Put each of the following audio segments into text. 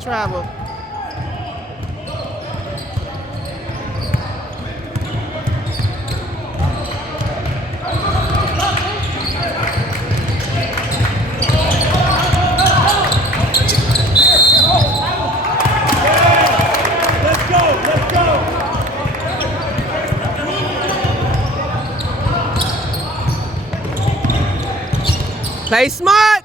Travel. Play smart.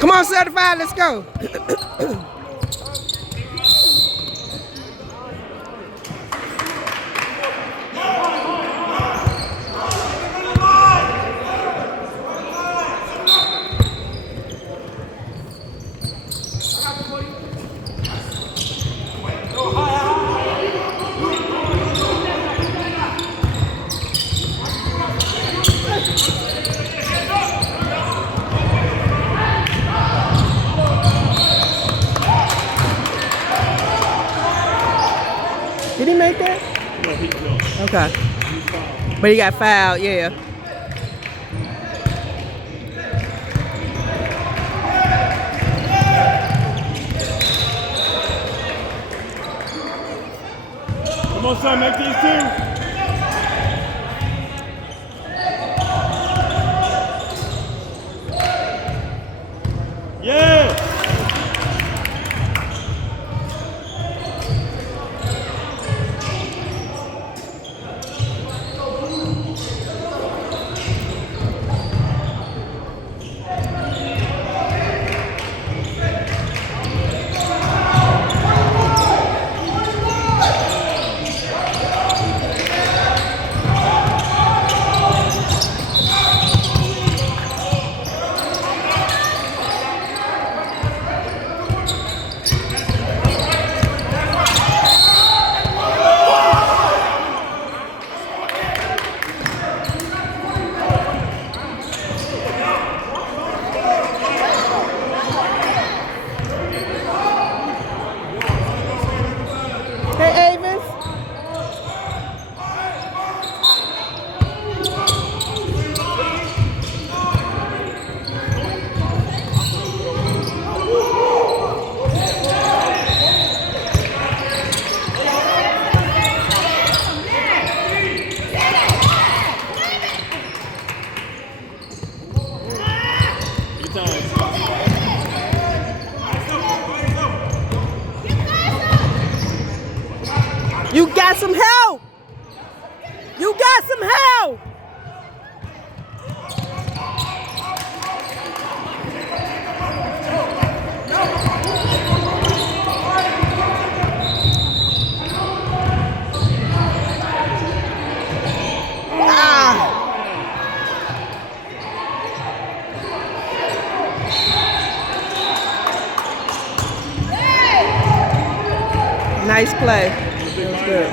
Come on, certified, let's go. Did he make that? Okay. But he got fouled, yeah. Come on, son, make these two. Yeah! You got some help. You got some help. Nice play. That was good.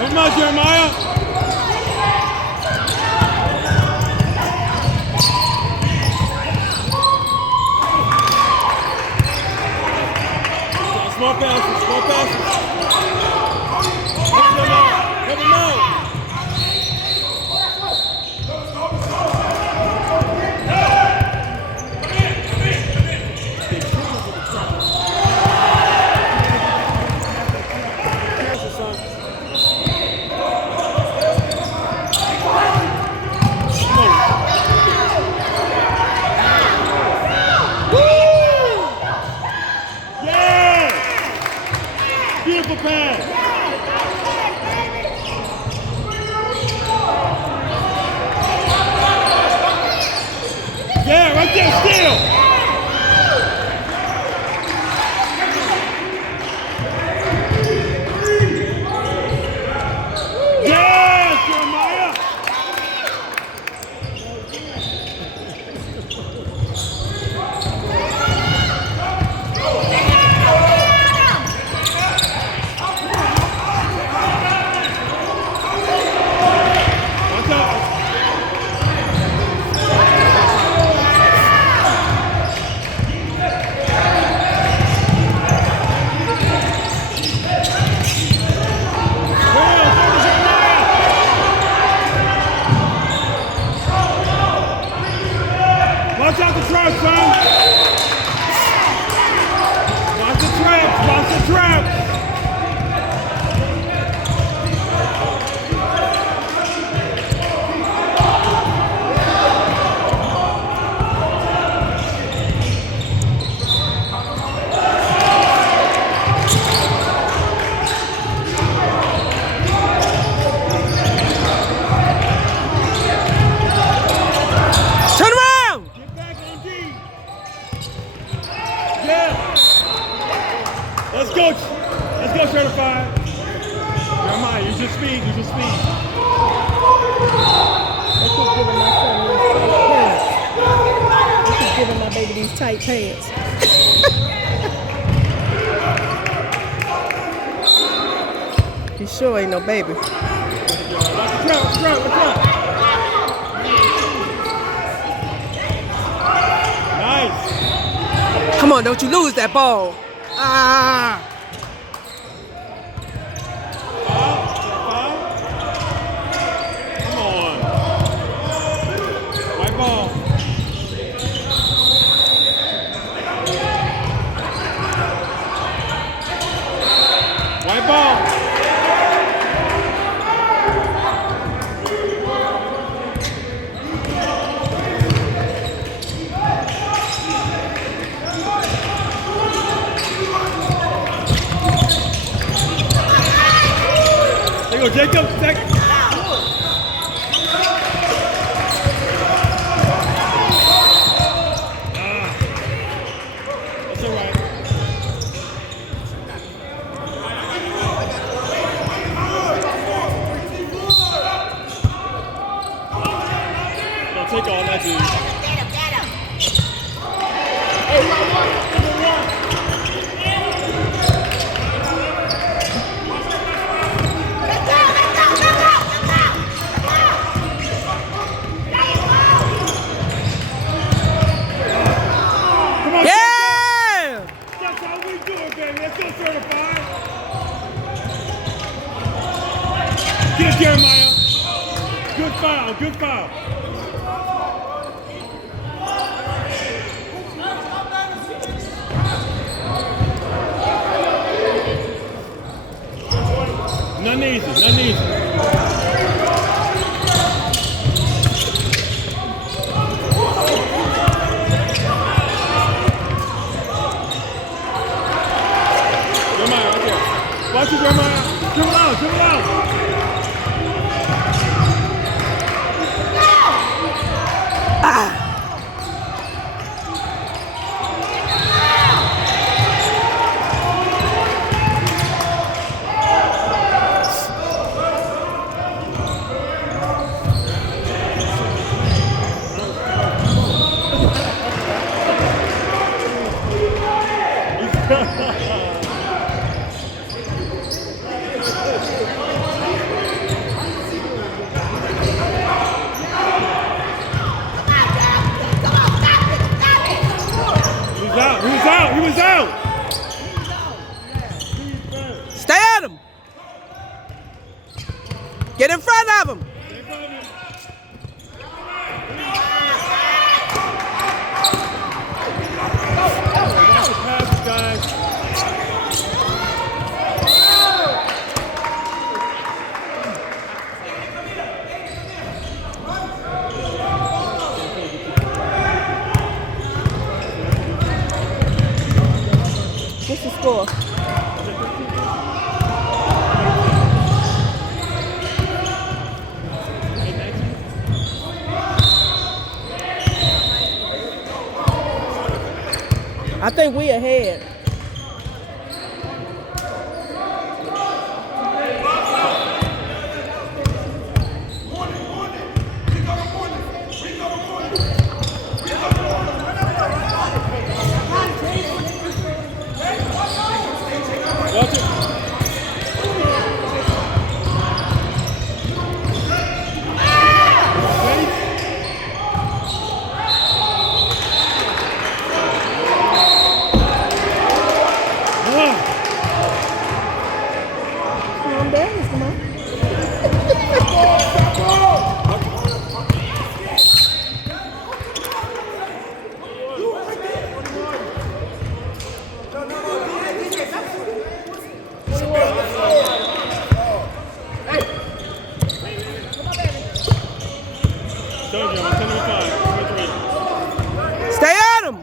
Come on, Jeremiah. Small passes, small passes. Help him out. Beautiful pass. Yeah, right there, still. Yeah, Jeremiah. Watch out the traps, son! Watch the traps! Watch the traps! Let's go. Let's go, certified. Jeremiah, use your speed. Use your speed. They keep giving my son these tight pants. They keep giving my baby these tight pants. He sure ain't no baby. Watch the trap. Watch the trap. Nice. Come on, don't you lose that ball. Ah! Come on. White ball. White ball. There you go, Jacob. Second. That's all right. Don't take all that, dude. Get it, Jeremiah. Good foul, good foul. None easy, none easy. dribble out. He was out. Stay at him. Get in front of him. Pass, guys. What's the score? I think we ahead. Watch it. Calm down, come on. Stay at him.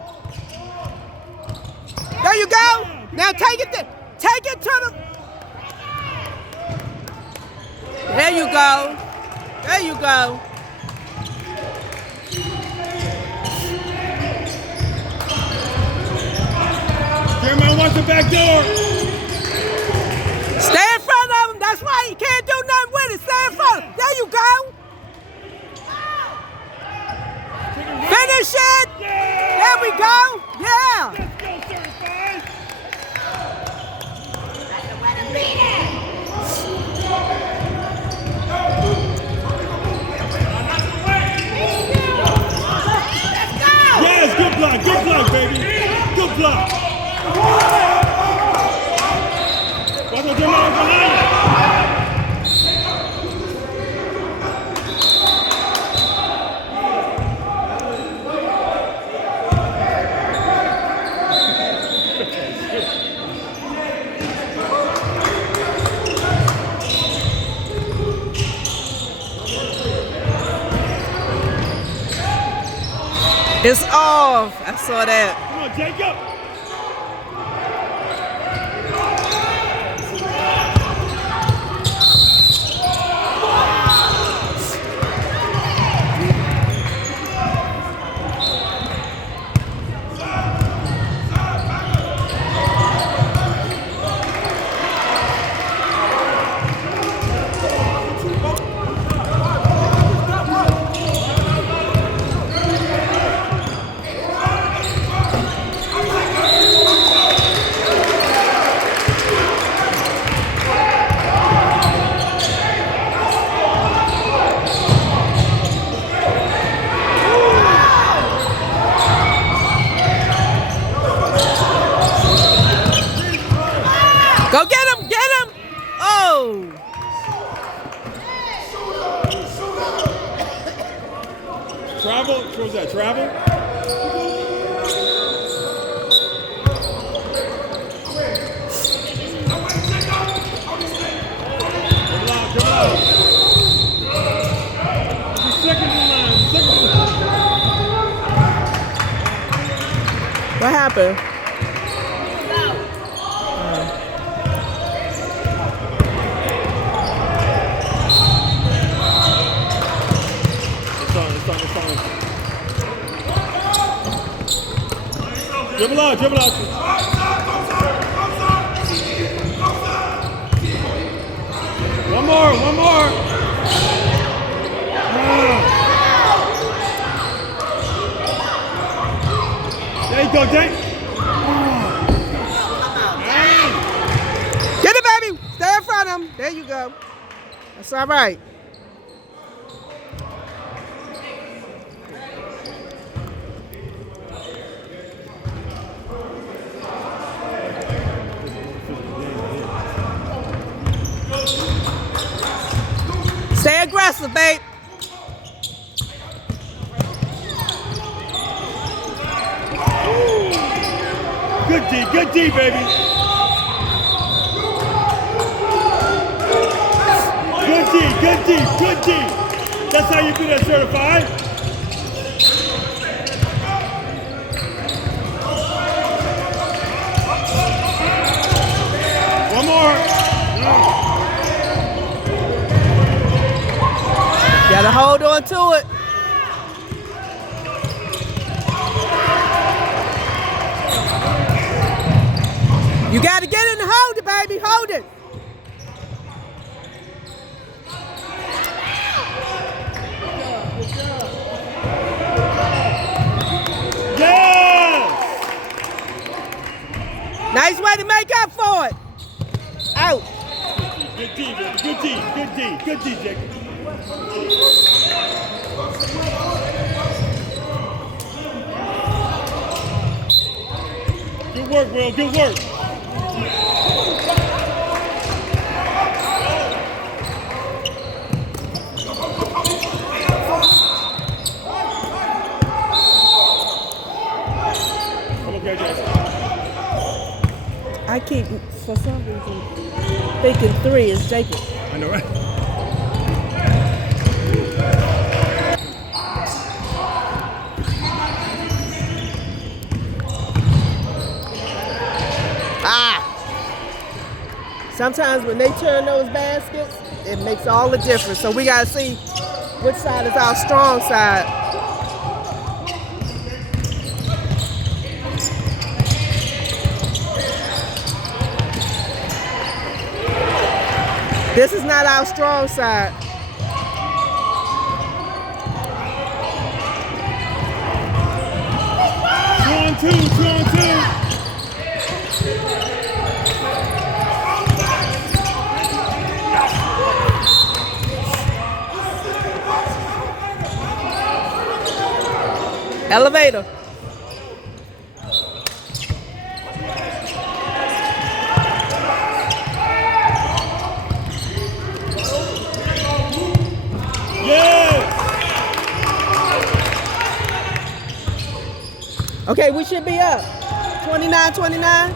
There you go. Now take it there. Take it to the. There you go. There you go. Jeremiah wants the back door. Stay in front of him. That's right. He can't do nothing with it. Stay in front. There you go. Finish it. Yeah. There we go. Yeah. Let's go, certified. Yes, good block, baby. Good block. Watch out, Jeremiah behind. It's off. I saw that. Come on, Jacob. Go get him. Get him. Oh. Travel. What was that? Travel? Come on. Second in line. What happened? Dribble out, dribble out. One more, one more. There you go, Jake. Get it, baby. Stay in front of him. There you go. That's all right. Stay aggressive, babe. Good D, baby. Good D. That's how you do that, certified. One more. Gotta hold on to it. You gotta get in and hold it, baby. Hold it. Yes! Nice way to make up for it. Out. Good D, baby. Good D, Jacob. Good work, Will. Good work. I keep, for some reason, thinking 3 is Jacob. I know, right? Sometimes when they turn those baskets, it makes all the difference. So we gotta see which side is our strong side. This is not our strong side. 2 on 2. Elevator. Yes! Okay, we should be up. 29-29.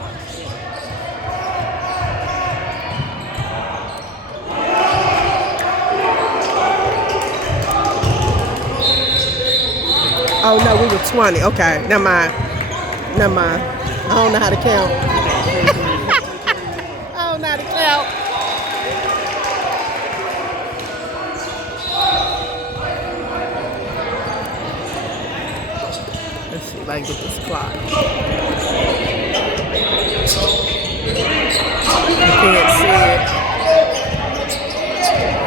Oh no, we were 20. Okay, never mind. I don't know how to count. I don't know how to count. Let's see if I can get this clock. I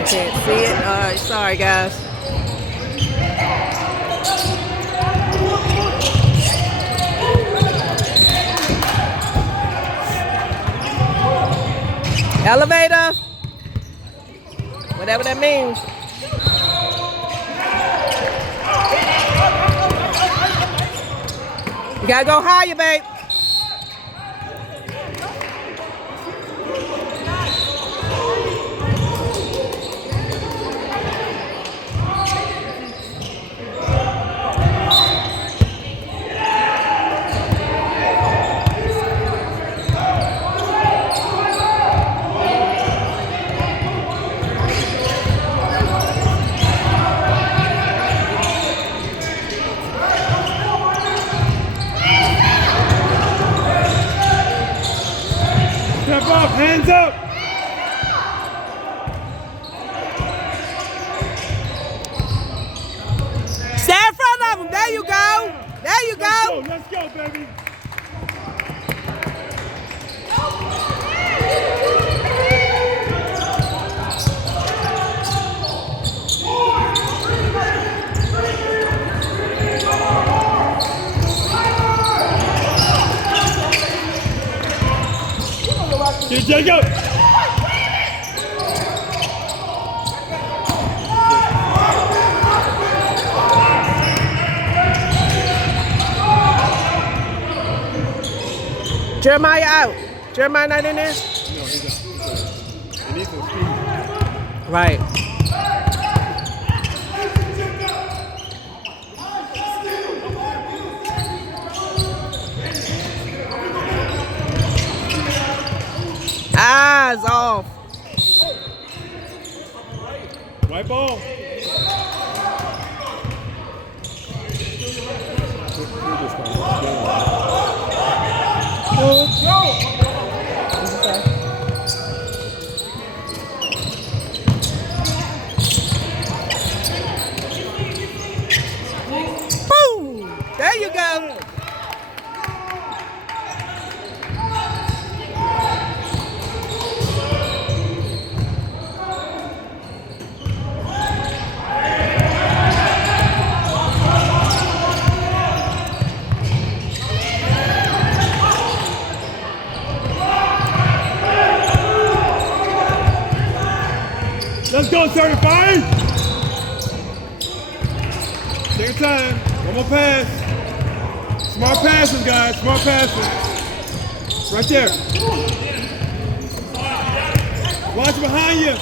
can't see it. All right, sorry guys. Elevator. Whatever that means. You gotta go higher, babe. Jay, go. Jeremiah out. Jeremiah not in there? No, he's out. He needs some speed. Right. Eyes off. White ball. Boom! There you go. Let's go, 35. Take your time. One more pass. Smart passes, guys. Smart passes. Right there. Watch behind you.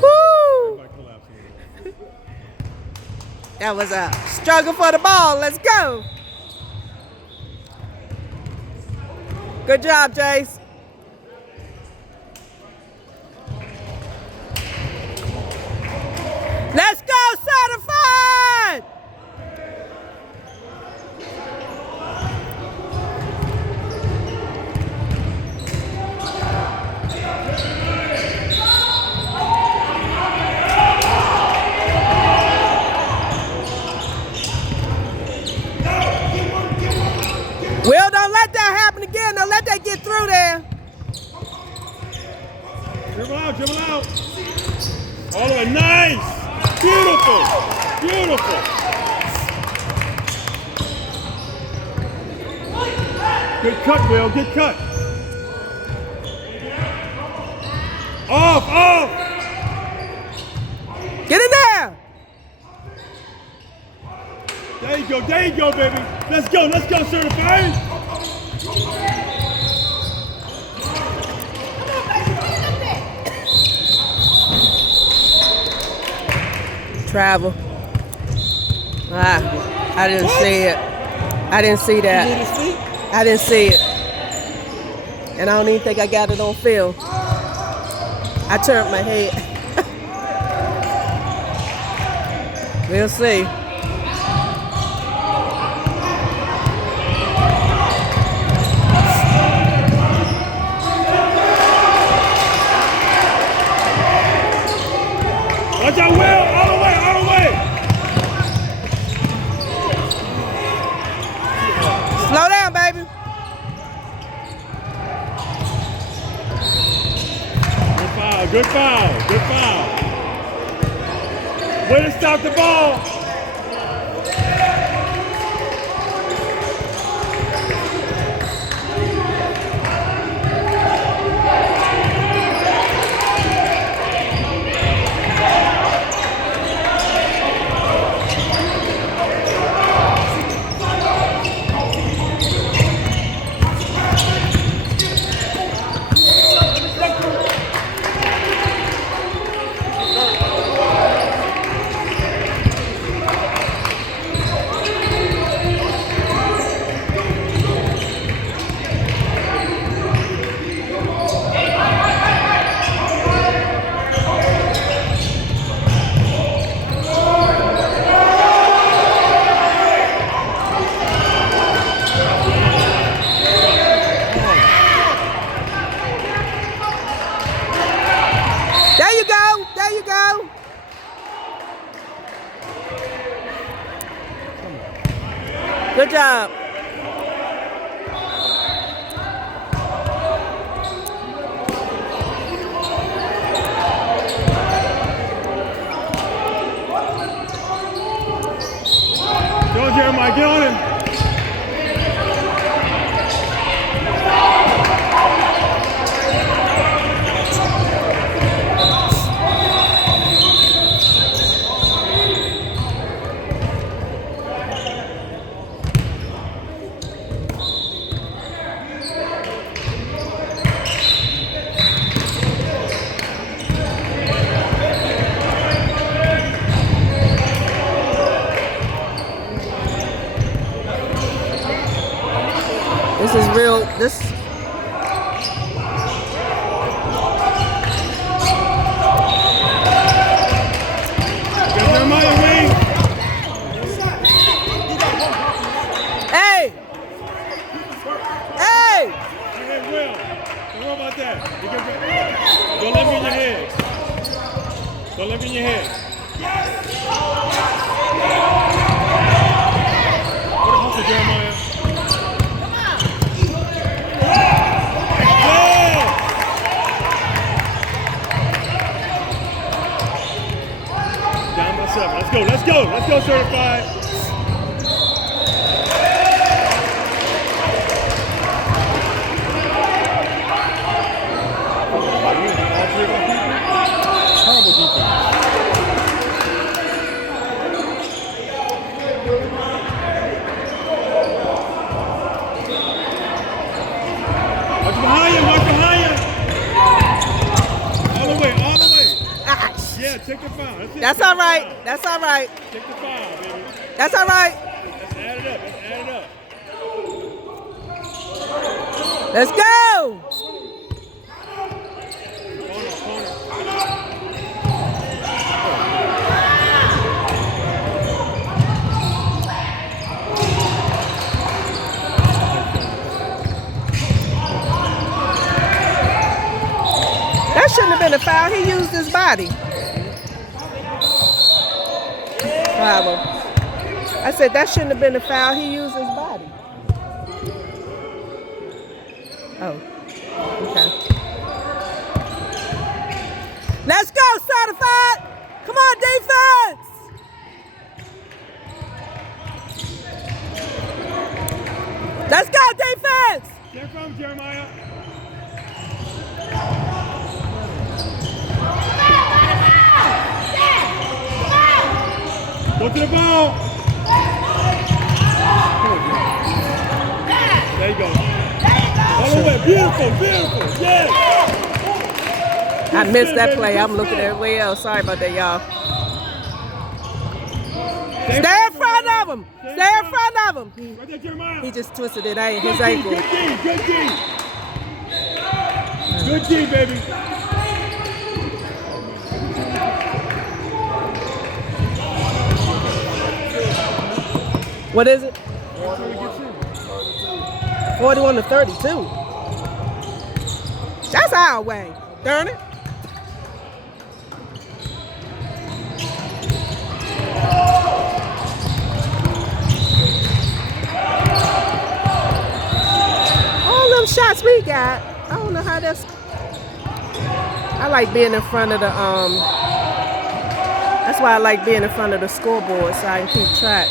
Woo! That was a struggle for the ball. Let's go. Good job, Jace. Let's go, certified! Will, don't let that happen again. Don't let that get through there. Dribble out, dribble out. All the way, nice. Beautiful, beautiful. Good cut, Will, good cut. Off, off. Get in there. There you go, baby. Let's go, certified. Travel. I didn't see it. I didn't see that. I didn't see it. And I don't even think I got it on film. I turned my head. We'll see. Watch out, Will. All the way, all the way. Slow down, baby. Good foul, good foul. Way to stop the ball. Good job. Go, Jeremiah, get on him. This is real. This. Jeremiah, wing. Hey! Hey! Hey, Will. Don't worry about that. Don't let me in your head. Don't let me in your head. What a hustle, Jeremiah. Down by 7. Let's go. Let's go. Let's go, certified. Horrible defense. Watch behind you. Watch behind you. All the way. All the way. Yeah, take the foul. That's it. That's all right. That's all right. Take the foul, baby. That's all right. Let's add it up. Let's add it up. Let's go. Corner, corner. That shouldn't have been a foul. He used his body. Bravo. I said that shouldn't have been a foul. He used his body. Oh, okay. Let's go, certified. Come on, defense. Let's go, defense. Here comes Jeremiah. Go to the ball. There you go. All the way. Beautiful, beautiful. Yes. I missed that play. I'm looking everywhere else. Sorry about that, y'all. Stay in front of him. Stay in front of him. Right there, Jeremiah. He just twisted it, his ankle. Good team, good team. Good team, baby. What is it? 41 to 32. That's our way. Darn it. All them shots we got, I don't know how that's. I like being in front of the that's why I like being in front of the scoreboard so I can keep track.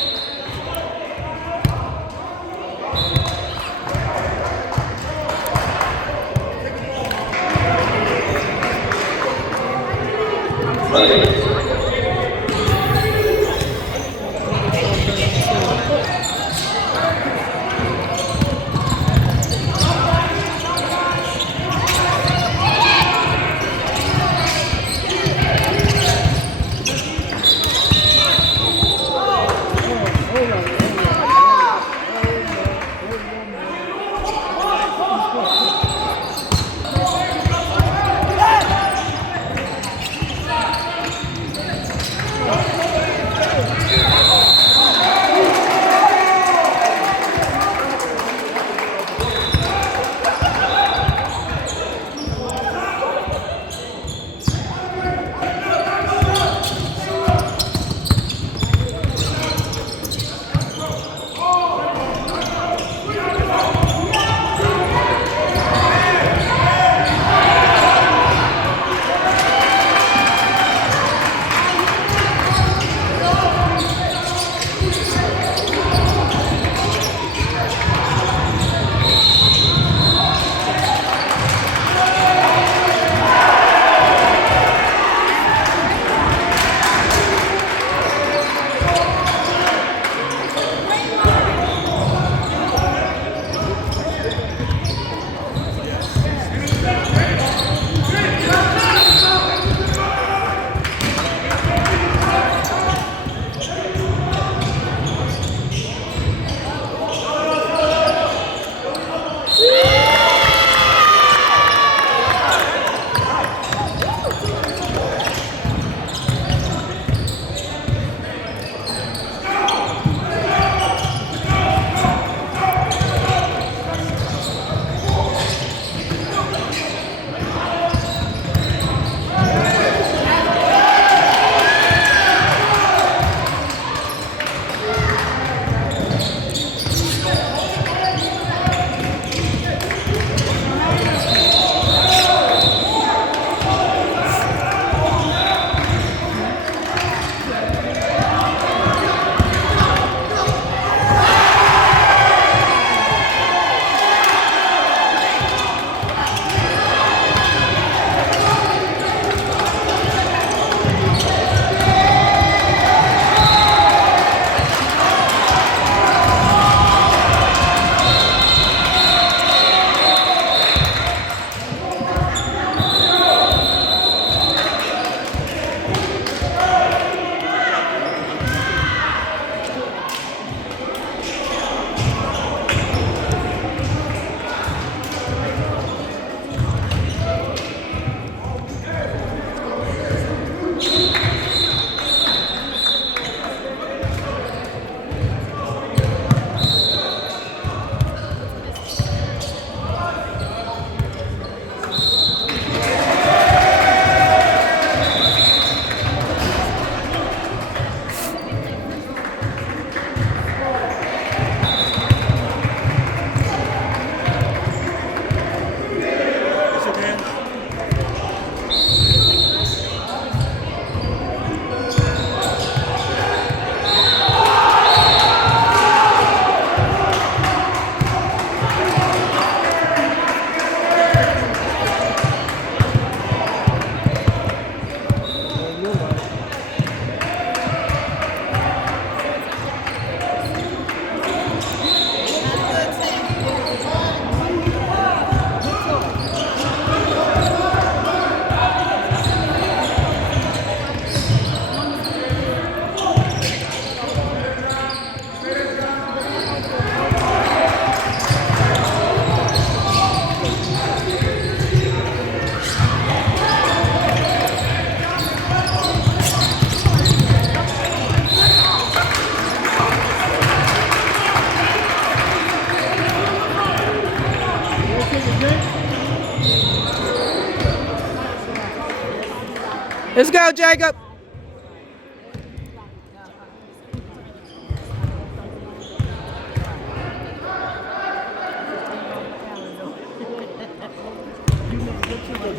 Let's go, Jacob.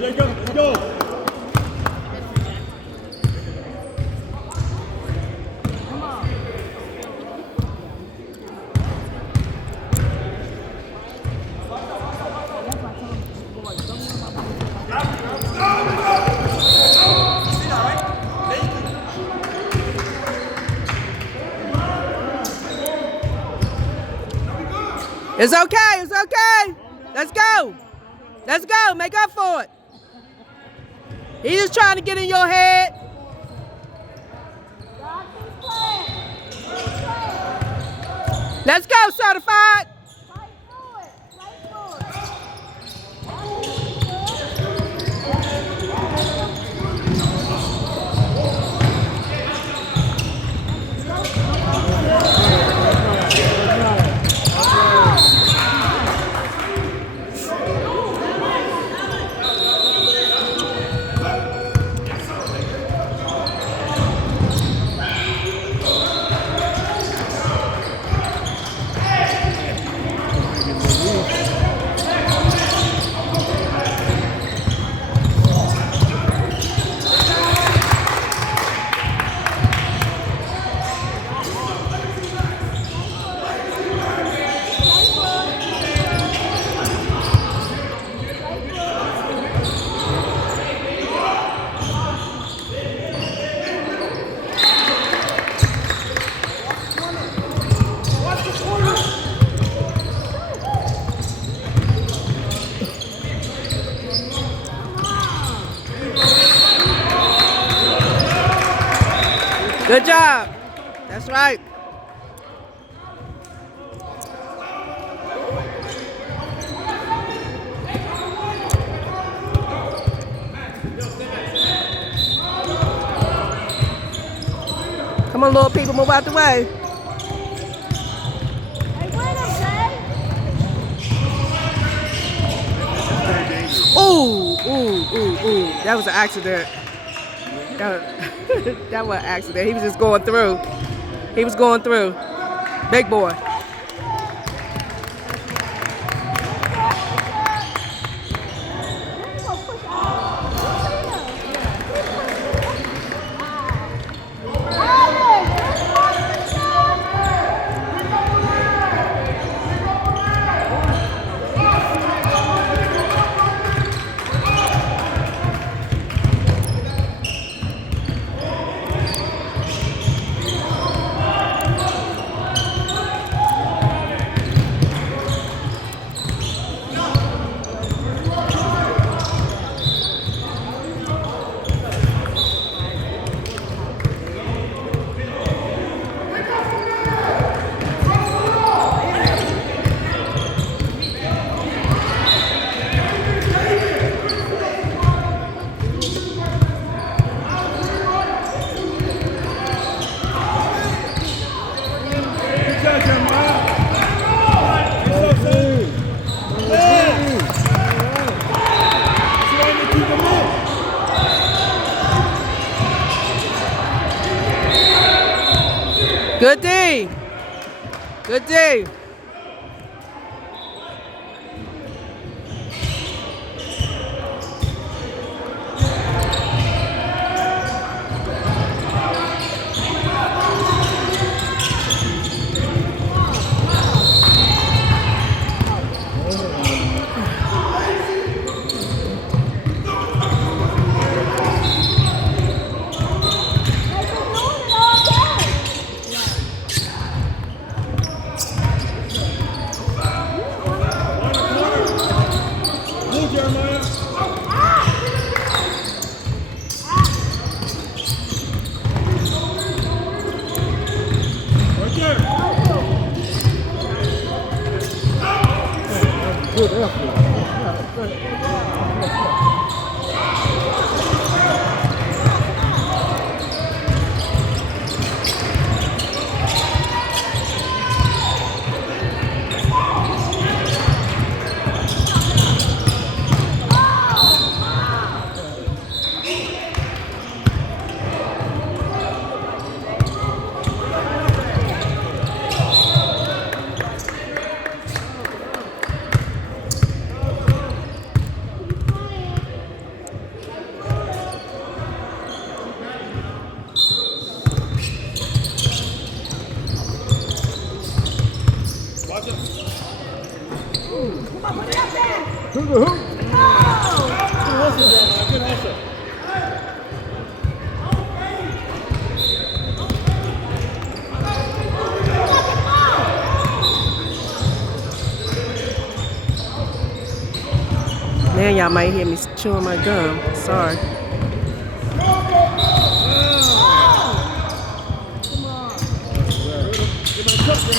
Jacob, let's go. It's okay. It's okay. Let's go. Let's go. Make up for it. He's just trying to get in your head. Let's go, certified. Good job. That's right. Come on, little people, move out the way. Ooh, ooh, ooh, ooh. That was an accident. That was an accident. He was just going through. He was going through. Big boy. Good D. Good D. To the hoop. Good hustle, Jeremiah. Good hustle. Man, y'all might hear me chewing my gum. Sorry.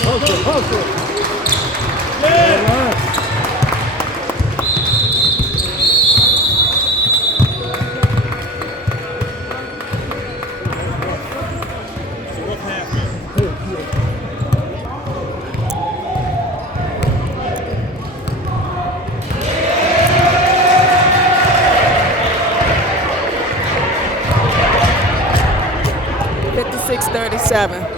Hustle, hustle. Yeah. All right. $56-37.